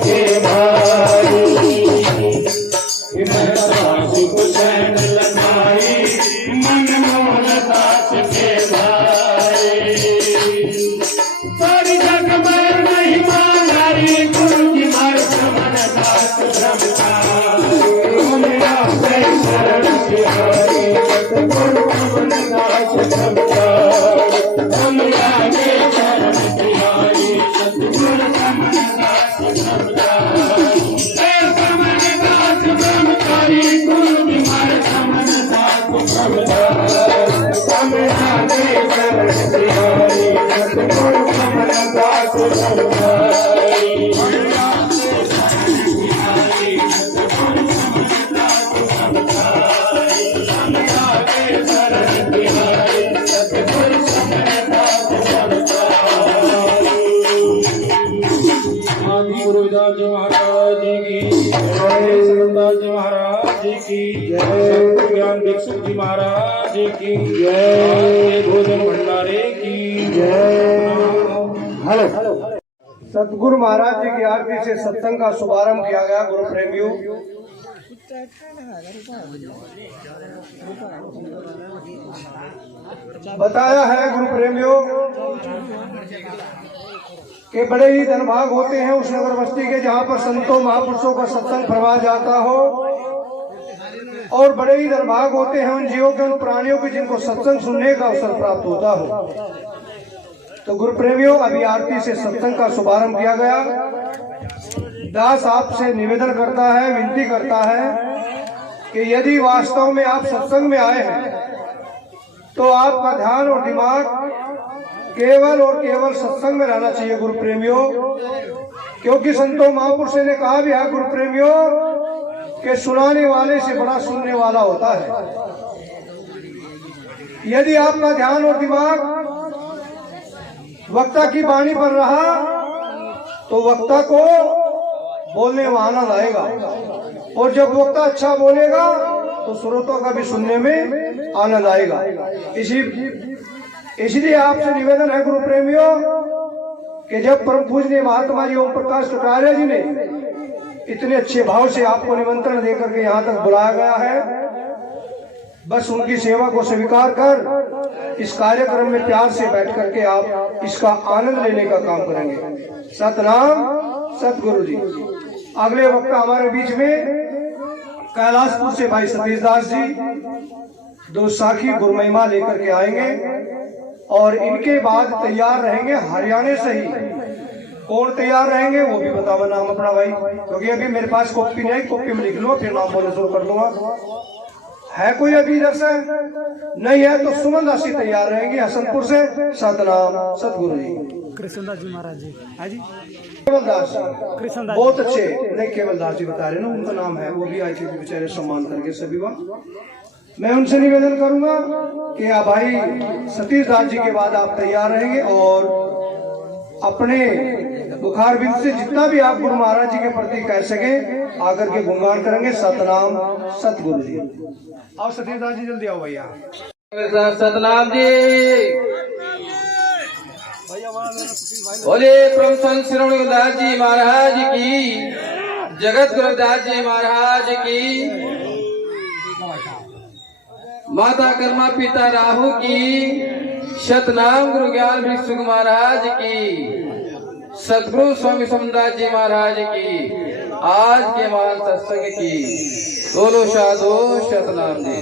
के भाई मैं दास को चैन लगाई मन मोहन दास के भाई सारी जग में नहीं मानारी गुरु की मार समन दास मेरा शरण तिहारी गुरु कमन दास मेरा शरण तिहारी गुरु कमन दास समन दास ब्रह्मचारी गुरु की मार समन दास मेरा शरण तिहारी गुरु कमन दास गुरुदास जी महाराज की जय, समन्दास जी महाराज की जय, ज्ञान भिक्षुक जी महाराज की जय, भोजन भंडारे की जय। सतगुरु महाराज जी की आरती से सत्संग का शुभारंभ किया गया। गुरु प्रेमियों, बताया है गुरु प्रेमियों कि बड़े ही धनभाग होते हैं उस नगर बस्ती के जहाँ पर संतों महापुरुषों का सत्संग फरमा जाता हो, और बड़े ही धनभाग होते हैं उन जीवों के, उन प्राणियों के जिनको सत्संग सुनने का अवसर प्राप्त होता हो। तो गुरु प्रेमियों, अभी आरती से सत्संग का शुभारंभ किया गया। दास आपसे निवेदन करता है, विनती करता है कि यदि वास्तव में आप सत्संग में आए हैं तो आपका ध्यान और दिमाग केवल और केवल सत्संग में रहना चाहिए गुरु प्रेमियों, क्योंकि संतों महापुरुषों ने कहा भी है गुरु प्रेमियों कि सुनाने वाले से बड़ा सुनने वाला होता है। यदि आपका ध्यान और दिमाग वक्ता की वाणी पर रहा तो वक्ता को बोलने में आनंद आएगा, और जब वक्ता अच्छा बोलेगा तो श्रोतों का भी सुनने में आनंद आएगा। इसलिए आपसे निवेदन है गुरु प्रेमियों कि जब परम पूजनीय महात्मा जी ओम प्रकाश कटारिया जी ने इतने अच्छे भाव से आपको निमंत्रण देकर के यहाँ तक बुलाया गया है, बस उनकी सेवा को स्वीकार कर इस कार्यक्रम में प्यार से बैठ करके आप इसका आनंद लेने का काम करेंगे। सतनाम सतगुरु जी। अगले वक्त हमारे बीच में कैलाशपुर से भाई सतीश दास जी दो साखी गुरमहिमा लेकर के आएंगे, और इनके बाद तैयार रहेंगे हरियाणा से ही। कौन तैयार रहेंगे वो भी बताओ नाम अपना भाई, क्योंकि अभी मेरे पास कॉपी नहीं, कॉपी में लिख लो फिर नाम बोले शुरू कर दूंगा। है कोई अभी इधर से? नहीं है तो सुमन दासी तैयार रहेंगे हसनपुर से। सतनाम सतगुरु जी। कृष्णदास जी महाराज जी। हाँ जी, केवलदास जी बहुत अच्छे, नहीं केवलदास जी बता रहे ना उनका नाम है, वो भी आए थे बेचारे सम्मान करके सभी वक्त। मैं उनसे निवेदन करूंगा कि आप भाई सतीश दास जी के बाद आप तैयार रहेंगे, और अपने बुखार बिंद से जितना भी आप गुरु महाराज जी के प्रति कह सके आकर के गुणगान करेंगे। सतनाम सतगुरु जी। आओ सतीश दास जी जल्दी आओ भैया। सतनाम जी। बोले प्रभु संत श्री दास जी महाराज की, जगत गुरुदास जी महाराज की, माता कर्मा पिता राहु की, सतनाम गुरु ज्ञान भिक्षुक महाराज की, सतगुरु स्वामी समदास जी महाराज की, आज के मान सत्संग की दोनों साधु सतनाम जी।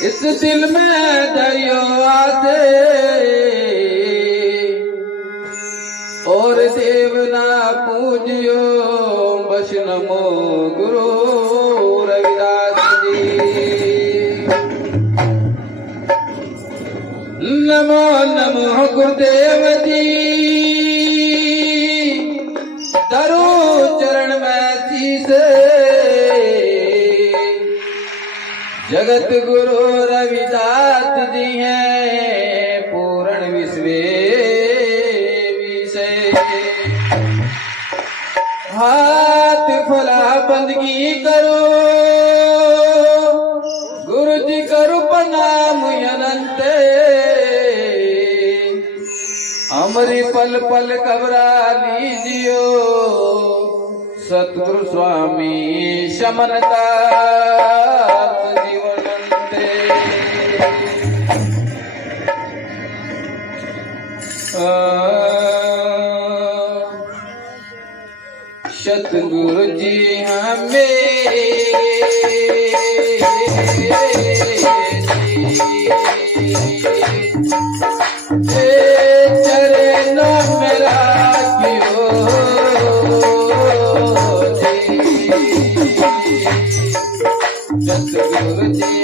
इस दिल में दरियो आते और देवना पूजियो बस नमो गुरु रविदास जी। नमो नमो गुरुदेव जी, दरो चरण में शीस जगत गुरु रविदास जी हैं पूर्ण विश्वेश्वर की करो गुरु जी करो प्रणाम अनंते अमरी पल पल कबरा लीजियो सतगुरु स्वामी शमनता जीवनंते सतगुरु जी चरणों में राखियो सतगुरु जी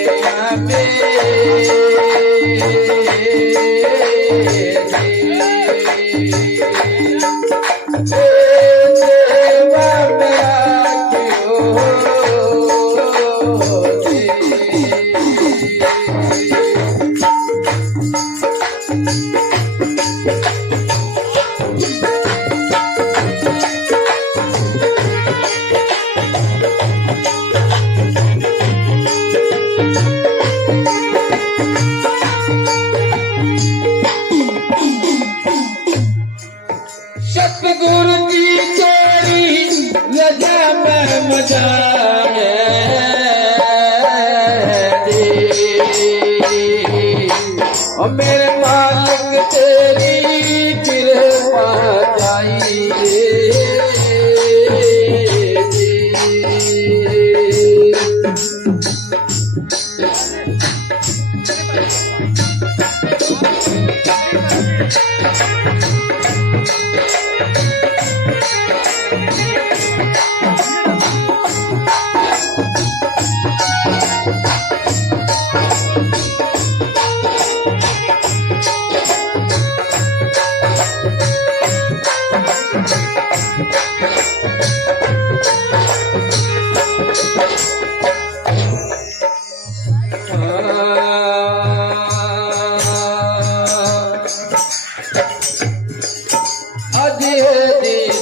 सतगुरु की चोरी लजा में मजा और मेरे मालिक तेरी कृपा चाहिए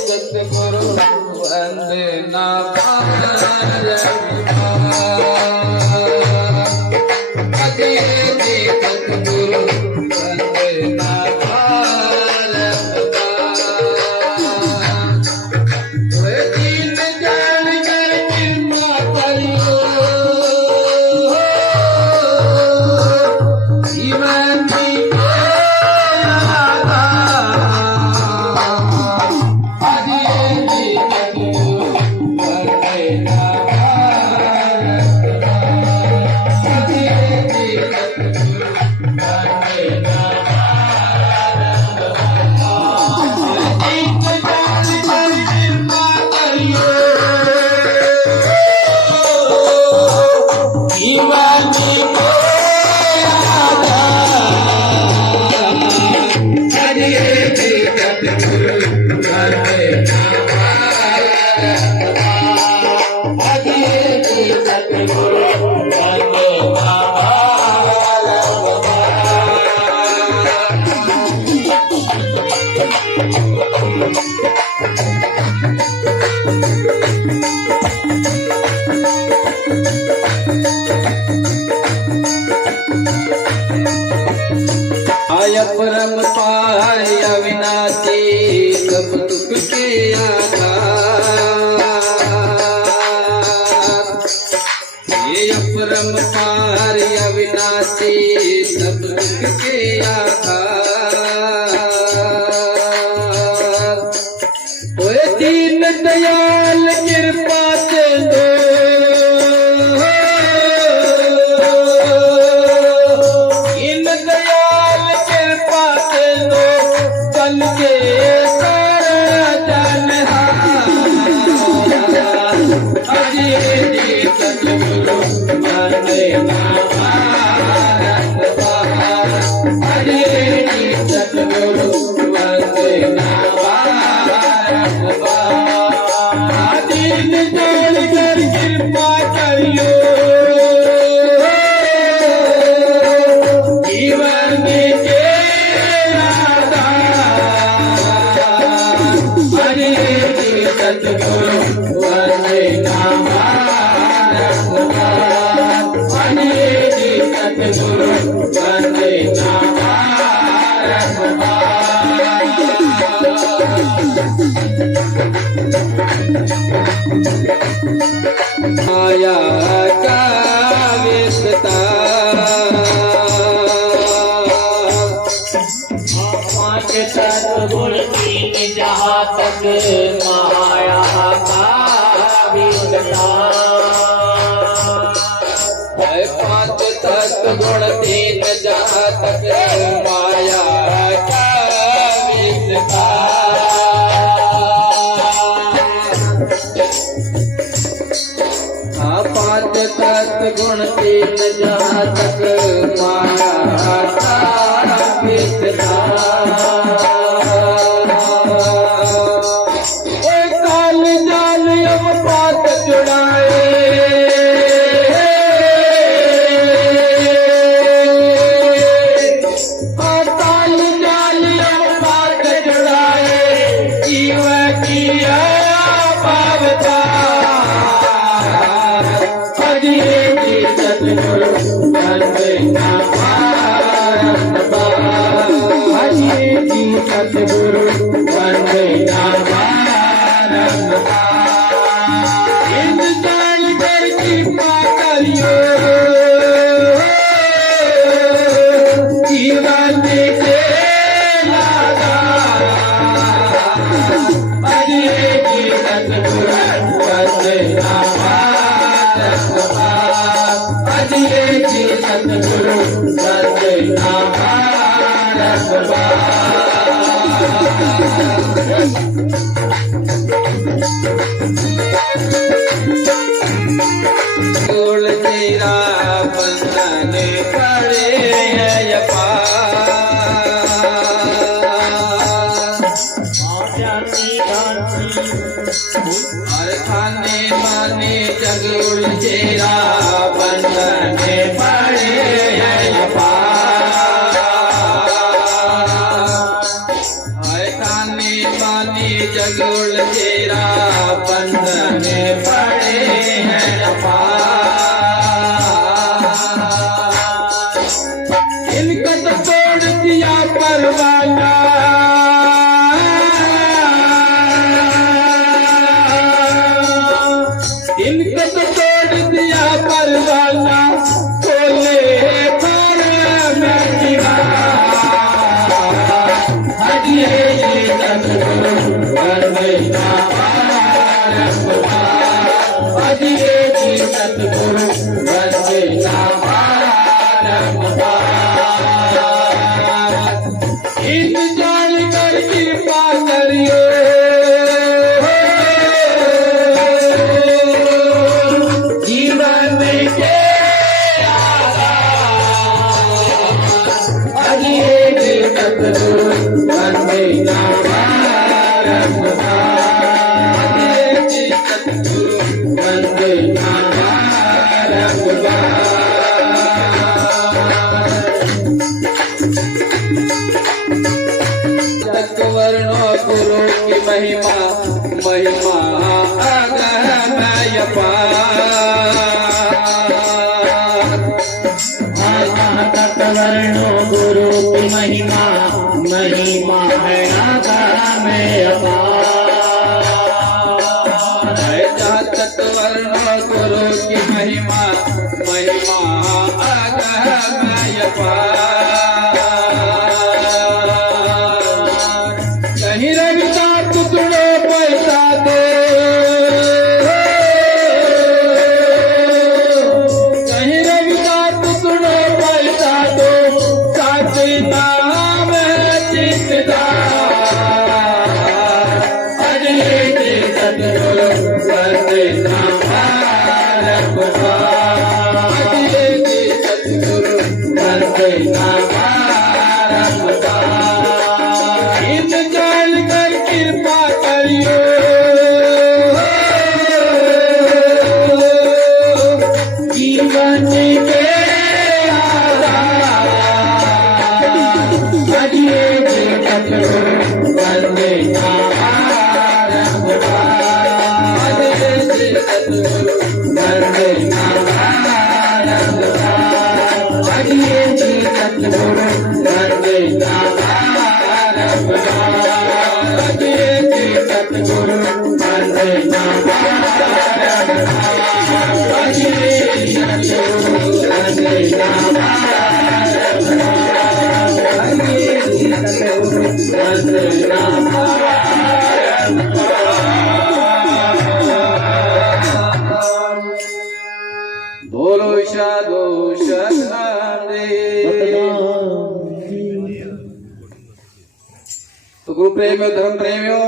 सतगुरु वंदना सतगुरु वंदना दीन जान कर कृपा करियो जीवन आय परम पार अविनाशी सब दुख के आधार ये परम पार अविनाशी सब दुख के आधार ओए दीन दयाल कृपा से दो इन दयाल कृपा से दो कल के सारा जानहार अजय जी सतगुरु वंदना अजय जी सतगुरु वंदना दीन जान कर कृपा करियो जीवन के आधार अरे सतगुरु वंदना माया का विस्तार पांच सद्गुण तीन जहाँ तक माया का विस्तार है। पांच सद्गुण तीन जहाँ तक माया का विस्तार। हाँ, पांच सद्गुण तीन जहाँ तक माया का विस्तार। ओ काल जाल अब पात जुड़ाए, काल जाल अब पात जुड़ाए, जीव किया पावता हरिये की सतगुरु हरिये की सतगुरु वंदे इन जान कर कृपा करियो जीवन से लागा हरिये की सतगुरु वंदे हरिये की सतगुरु वंदे गोल तेरा बंधन पड़े है और खाने माने जगुल तेरा बंधन पड़े है खाने माने जगुल तेरा बंधन पड़े हैं इनका तो तोड़ दिया परवाना इनका तो तोड़ दिया परवाना खोले पर मैं जीवा हरिये की सतगुरु हरिये की सतगुरु वंदे इन जान कर कृपा करियो जीवन के हरिये की सतगुरु वंदे हरिये की सतगुरु वंदे वर्णो गुरु की महिमा महिमा अगमय वर्णो गुरु की महिमा महिमा है में वर्णो गुरु की महिमा महिमा अगमय कहीं रविता टुकड़ो पैसा दो कहीं रविता टुकड़ो पैसा दो साथी नाम चितदा हरिये की सतगुरु वंदे हरिये की सतगुरु वंदे इन जान कर कृपा करियो जीवन के हरिये की सतगुरु वंदे हरिये की सतगुरु वंदे हरिये की सतगुरु वंदे हरिये की बोलो साधु तो गुरु प्रेमियों, धर्म प्रेमियों,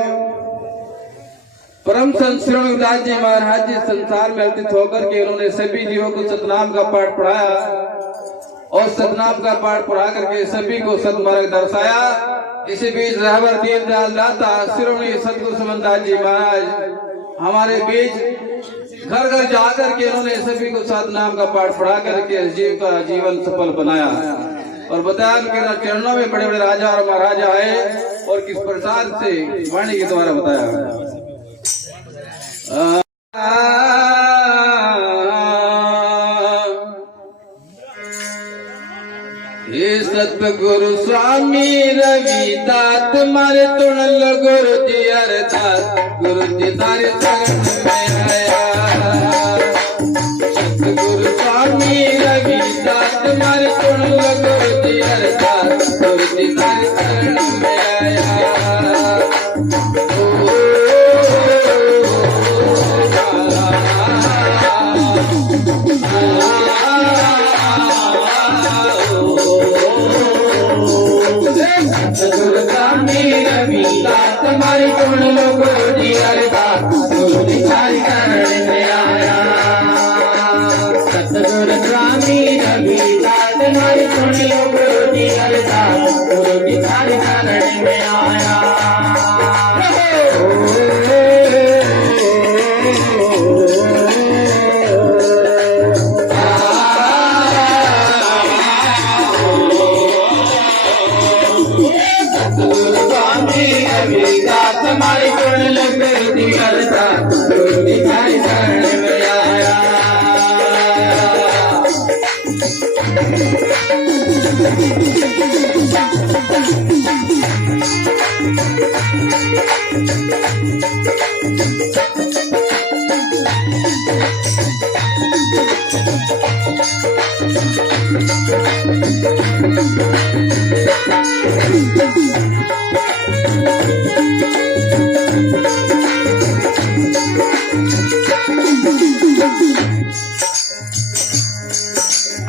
परम संत श्री रघुनाथ जी महाराज जी संसार में अवतीर्थ होकर के उन्होंने सभी जीवों को सतनाम का पाठ पढ़ाया और सतनाम का पाठ पढ़ा करके सभी को सतमार्ग दर्शाया। इसी बीच रहबर दीनदयाल दाता शिरोमणि सतगुरु समनदास जी महाराज हमारे बीच घर घर जाकर के उन्होंने सभी को सतनाम का पाठ पढ़ा करके जीव का जीवन सफल बनाया और बताया कि चरणों में बड़े बड़े राजा और महाराजा आए और किस प्रकार से वाणी के द्वारा बताया। हे सतगुरु स्वामी रविदास मारे तुणल गुरु जी अरदास गुरु जी तारे शरण में आया। सतगुरु स्वामी रविदास मारे तुणल गुरु जी अरदास गुरु जी तारे शरण में आया। तुम्हारी गुण लोगों जी अरदास गुरु जी तारे शरण में आया। सतगुरु स्वामी रविदास तुम्हारी गुण लोगों जी अरदास गुरु जी तारे शरण में आया। हमारे गुण लगे जी अरदास गुरु जी तारे शरण में आया।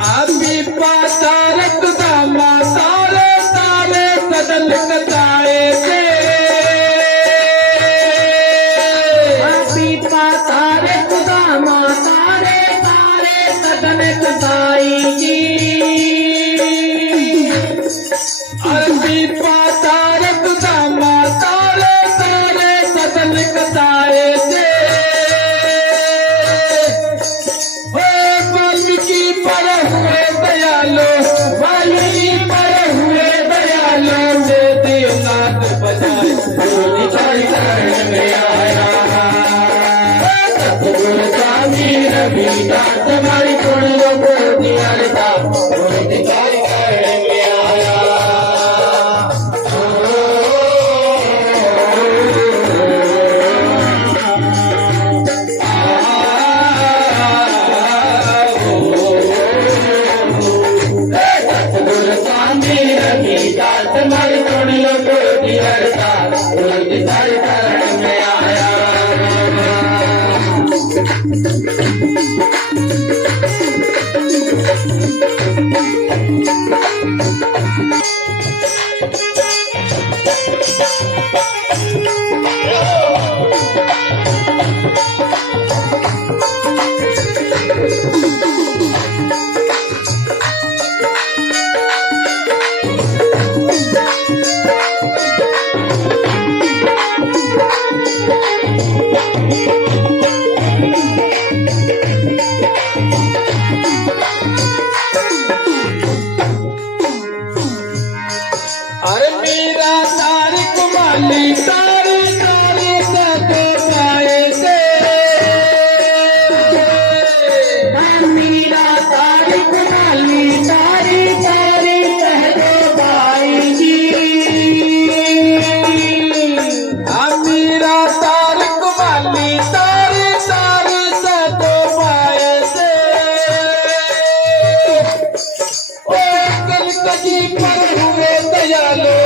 अभी पातारक दामा तारे तारे सदन कताए थे। अभी पातारक दामा तारे तारे सदन कताई जी। अभी पातारक दामा तारे तारे सदन कताए थे। पर हुए दयालो वाली पर हुए दयालो दे दियो नाथ बजाए गुरु जी तारे शरण में आया। सतगुरु स्वामी रविदास तुम्हारी गुण लोगों जी अरदास गुरु जी तारे शरण में आया। तुम्हारी गुण लोगों जी अरदास गुरु जी तारे शरण में आया। अरे मेरा तारिक माली तारी तारी सदे पाए से। मेरा तारिक माली तारी तारी सदे पाई जी। मेरा तारिक माली तारी तारी सदे पाए से। ओ कल कजी पर हुए दयालो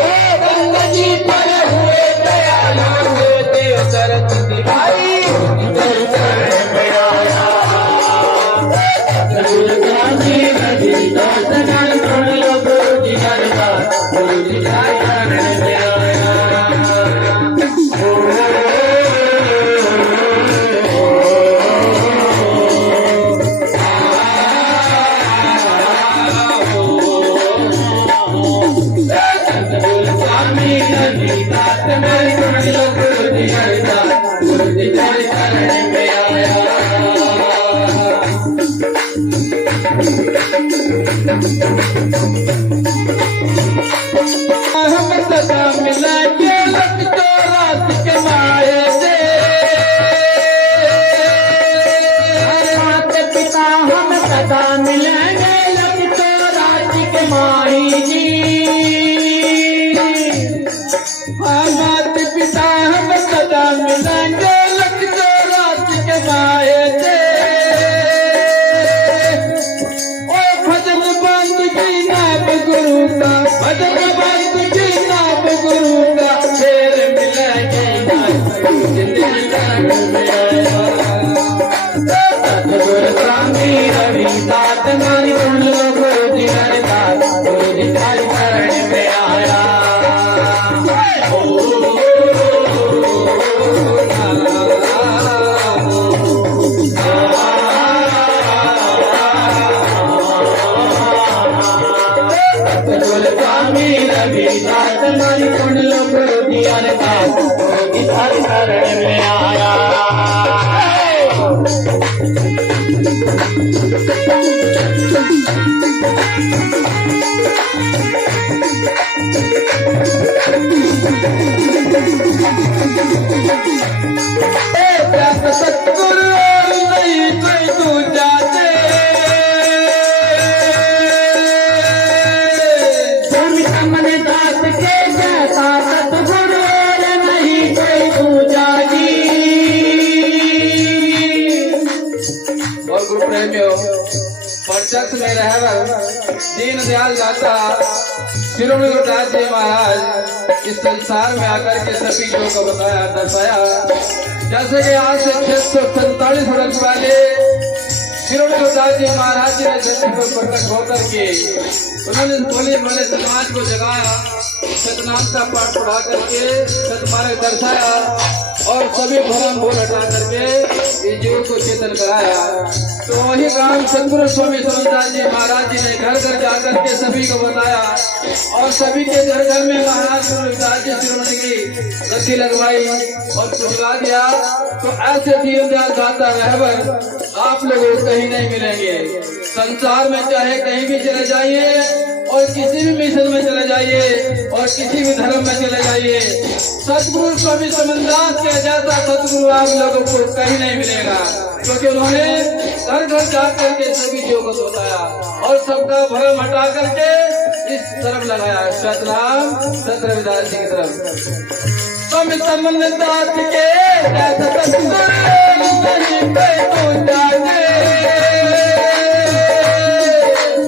पर हुए दयालु देव दर्द दिखाई चरण में आया गुरुगामी नदी दर्शन सुन लो गुरु जी करता गुरु जी चरण में आया हम सदा मिला के लग तो रात के माए से माता पिता हम सदा मिलेंगे लग तो रात के माई जी माता पिता हम सदा मिलेंगे लग तो रात के माए से भजन बंद की नाम गुरु का भजन बंद की नाम गुरु का शेर मिलेंगे सतगुरु स्वामी रविदास नारी सुन लो गुरु जी हरदास गुरु जी हर शरण में आया स्वामी रविदास नारी सुन लो गुरु जी हरदास गुरु जी हर शरण में आया सतगुरु नहीं कोई दूजा दे स्वामी सामने दास के जैसा सतगुरु नहीं कोई दूजा जी और गुरु प्रेमियों प्रत्यक्ष में रहकर दीन दयाल दाता शिरोमणि गुरुदास जी महाराज इस संसार में आकर के सभी लोगों को बताया दर्शाया जैसे कि आज से 647 वर्ष पहले शिरोमणि गुरुदास जी महाराज जी ने धरती पर प्रकट होकर के उन्होंने बोले मैंने समाज को जगाया सतनाम का पाठ पढ़ा करके सतमार्ग दर्शाया और सभी भ्रम भूल हटा करके इस जीव को चेतन कराया तो वही राम सतगुरु स्वामी समन्दास जी महाराज जी ने घर घर जाकर के सभी को बताया और सभी के घर घर में महाराज गुरुदास जी शिरोमणि की रस्सी लगवाई और पुजवा दिया तो ऐसे दीनदयाल दाता रहबर आप लोगों को कहीं नहीं मिलेंगे संसार में चाहे कहीं भी चले जाइए और किसी भी मिशन में चले जाइए और किसी भी धर्म में चले जाइए सतगुरु स्वामी समन्दास के जैसा सतगुरु आप लोगों को कहीं नहीं मिलेगा क्योंकि उन्होंने घर घर जाकर के सभी जीवों को बताया और सबका भ्रम हटा करके इस तरफ लगाया सतनाम सत रविदास जी की तरफ स्वामी समन्दास के जैसा सतगुरु नहीं कोई दूजा दे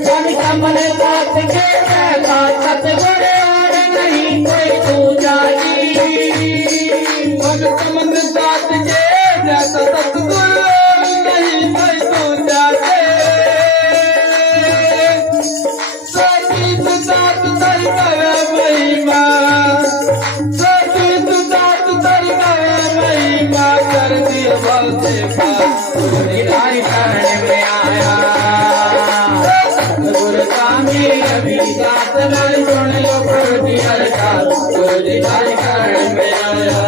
स्वामी समन्दास के जैसा सतगुरु नहीं कोई दूजा जी स्वामी समन्दास के जैसा सतगुरु नहीं कोई दूजा दे सती सुदात तरी गया महिमा सती सुदात तरी गया महिमा कर दिया बल से निराई शरण में आया गुरु स्वामी रविदास नारी सुन लो गुरु जी हरदास गुरु जी हर शरण में आया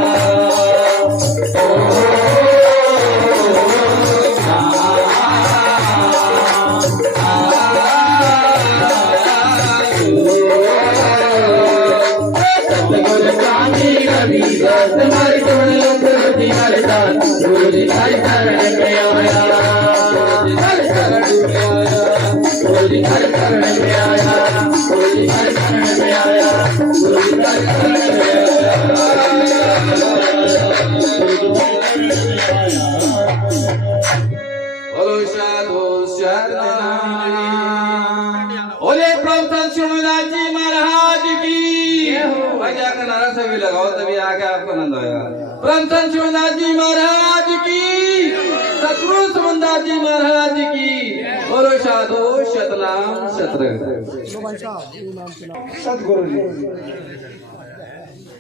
तुम्हारी सुन लो गुरु जी हरदास गुरु जी हर शरण में आया हर शरण में आया गुरु जी हर शरण में आया गुरु जी हर शरण में आया गुरु जी हर शरण में बोलो साधु सतनाम बोले प्रभु समन्दास जी महाराज की भजा का नारा से भी लगाओ तभी आके आपको आनंद आएगा। ब्रह्मचंद शिवदास जी महाराज की, सतगुरु समनदास जी महाराज की, बोलो साधु सतनाम सतरंग। सतगुरु जी।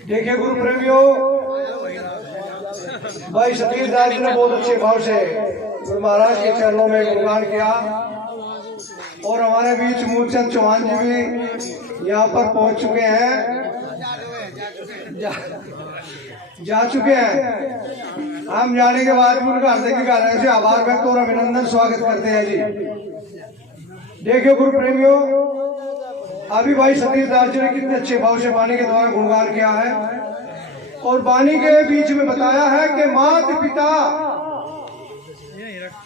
देखिए गुरु प्रेमियों, भाई सतीश दास जी ने बहुत अच्छे भाव से गुरु महाराज के चरणों में गुणगान किया और हमारे बीच मूलचंद चौहान जी भी यहाँ पर पहुंच चुके हैं, जा चुके हैं। हम जाने के बाद भी उनका हृदय की गहराई से आभार व्यक्त और अभिनंदन स्वागत करते हैं जी। देखिए गुरु प्रेमियों, अभी भाई सतीश दास जी ने कितने अच्छे भाव से वाणी के द्वारा गुणगान किया है और वाणी के बीच में बताया है कि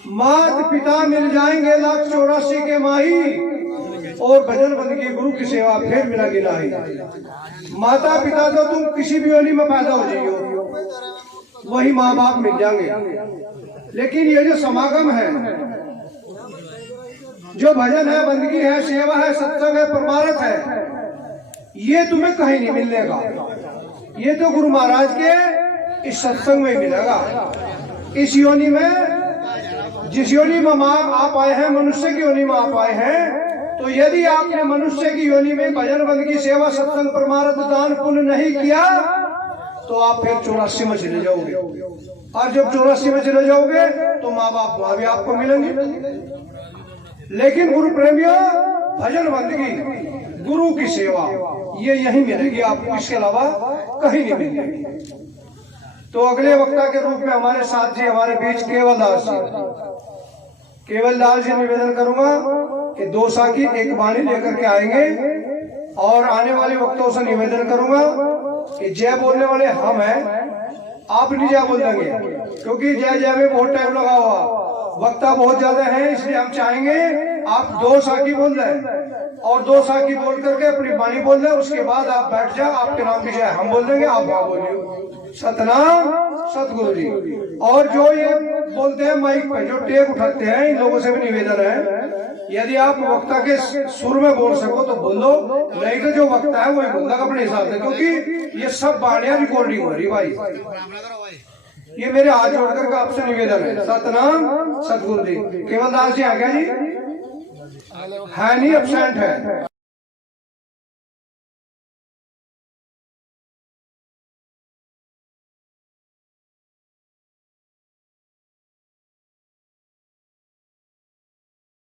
मात पिता मिल जाएंगे 1,84 के माही और भजन बंदगी गुरु की सेवा फिर मिलेगी नहीं। माता पिता तो तुम किसी भी योनि में पैदा हो जाइयो, वही माँ बाप मिल जाएंगे, लेकिन ये जो समागम है, जो भजन है, बंदगी है, सेवा है, सत्संग है, परमार्थ है, ये तुम्हें कहीं नहीं मिलने का। ये तो गुरु महाराज के इस सत्संग में मिलेगा। इस योनि में, जिस योनि में आप आए हैं, मनुष्य की योनि में आप आए हैं, तो यदि आपने मनुष्य की योनि में भजन बंदगी सेवा सत्संग परमार्थ दान पुण्य नहीं किया तो आप फिर 84 में चले जाओगे, और जब 84 में चले जाओगे तो माँ बाप वहां भी आपको मिलेंगे। लेकिन गुरु प्रेमियों, भजन बंदगी गुरु की सेवा ये यही मिलेगी आपको, इसके अलावा कहीं नहीं मिलेगी। तो अगले वक्ता के रूप में हमारे साथ जी, हमारे बीच केवल दास जी निवेदन करूंगा कि 2 साखी एक वाणी लेकर के आएंगे और आने वाले वक्तों से निवेदन करूंगा कि जय बोलने वाले हम हैं, आप नहीं जय बोल देंगे, क्योंकि जय जय में बहुत टाइम लगा हुआ, वक्ता बहुत ज्यादा है, इसलिए हम चाहेंगे आप 2 साखी बोल दें और 2 साखी बोल करके अपनी वाणी बोल दें, उसके बाद आप बैठ जाए, आपके नाम की जय हम बोल देंगे, आप वहां बोलिए। सतनाम सतगुरु जी। और जो ये बोलते हैं माइक पे, जो टेप उठाते हैं, इन लोगों से भी निवेदन है, यदि आप वक्ता के सुर में बोल सको तो बोलो, नहीं तो जो वक्ता है वही बोलना अपने हिसाब से, क्योंकि ये सब वाणियां रिकॉर्डिंग हो रही भाई। ये मेरे हाथ जोड़कर का आपसे निवेदन है। सतनाम सतगुरु जी। केवल दास जी आ गया जी, है नहीं, एब्सेंट है।